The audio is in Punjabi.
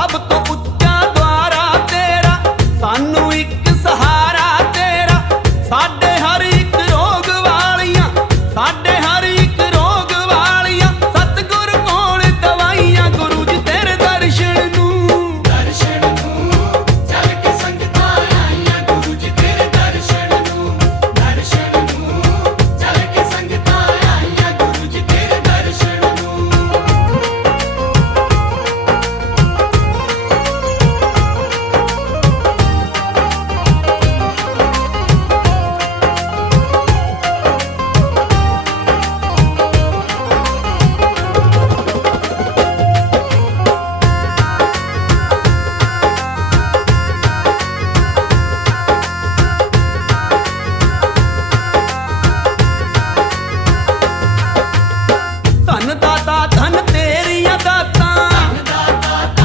ਸਭ ਤੋਂ